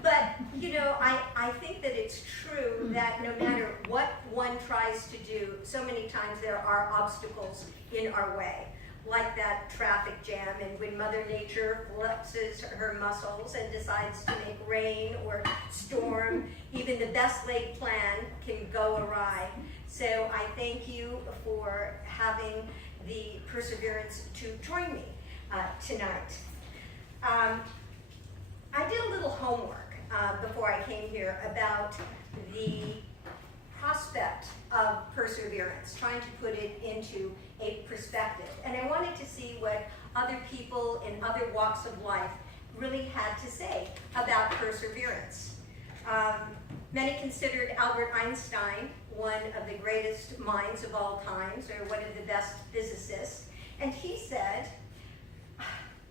But, you know, I think that it's true that no matter what one tries to do, so many times there are obstacles in our way, like that traffic jam, and when Mother Nature flexes her muscles and decides to make rain or storm, even the best laid plan can go awry. So I thank you for having the perseverance to join me tonight. I did a little homework before I came here about the prospect of perseverance, trying to put it into a perspective. And I wanted to see what other people in other walks of life really had to say about perseverance. Many considered Albert Einstein one of the greatest minds of all times, or one of the best physicists. And he said,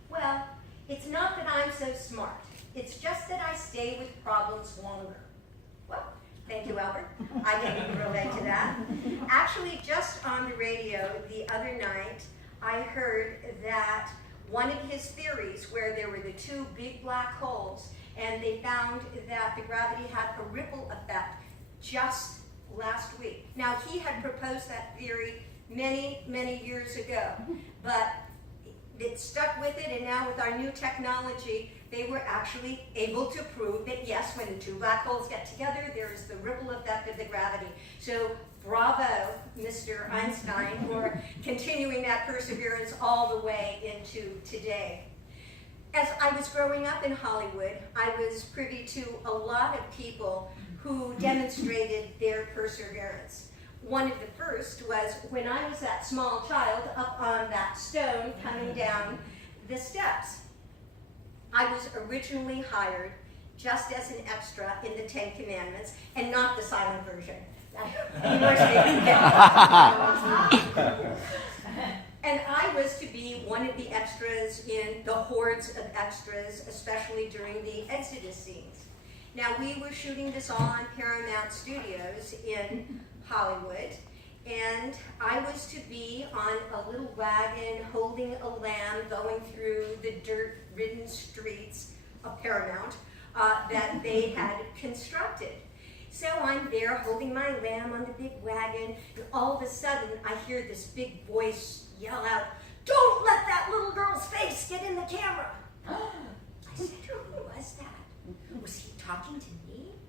well, it's not that I'm so smart. It's just that I stay with problems longer. Well, thank you, Albert. I can relate to that. Actually, just on the radio the other night, I heard that one of his theories, where there were the two big black holes, and they found that the gravity had a ripple effect just last week. Now, he had proposed that theory many, many years ago, but it stuck with it, and now with our new technology, they were actually able to prove that yes, when the two black holes get together, there is the ripple effect of the gravity. So bravo, Mr. Einstein, for continuing that perseverance all the way into today. As I was growing up in Hollywood, I was privy to a lot of people who demonstrated their perseverance. One of the first was when I was that small child up on that stone coming down the steps. I was originally hired just as an extra in the Ten Commandments, and not the silent version. And I was to be one of the extras in the hordes of extras, especially during the Exodus scenes. Now, we were shooting this all on Paramount Studios in Hollywood, and I was to be on a little wagon holding a lamb going through the dirt-ridden streets of Paramount that they had constructed. So I'm there holding my lamb on the big wagon, and all of a sudden I hear this big voice yell out, "Don't let that little girl's face get in the camera!" I said, "Who was that? Was he talking to me?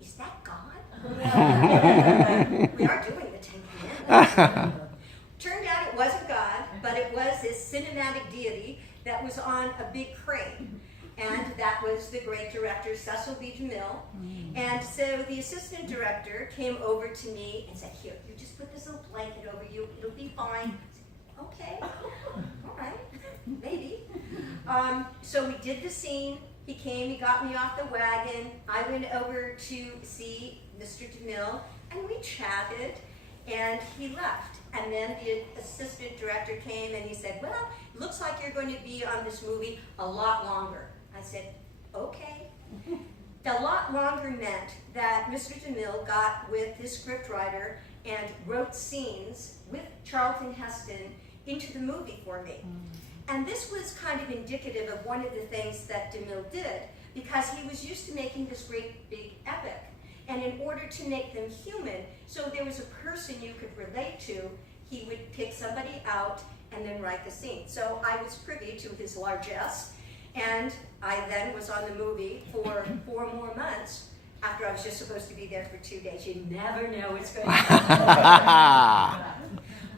Is that God?" We are doing the Ten Commandments. Turned out it wasn't God, but it was this cinematic deity that was on a big crane. And that was the great director, Cecil B. DeMille. And so the assistant director came over to me and said, "Here, you just put this little blanket over you. It'll be fine." I said, "Okay, all right, maybe." So we did the scene. He came, he got me off the wagon. I went over to see Mr. DeMille, and we chatted, and he left. And then the assistant director came and he said, "Well, it looks like you're going to be on this movie a lot longer." I said, "Okay." The lot longer meant that Mr. DeMille got with his scriptwriter and wrote scenes with Charlton Heston into the movie for me. And this was kind of indicative of one of the things that DeMille did, because he was used to making this great big epic. And in order to make them human, so there was a person you could relate to, he would pick somebody out and then write the scene. So I was privy to his largesse, and I then was on the movie for 4 more months after I was just supposed to be there for 2 days. You never know what's going to happen.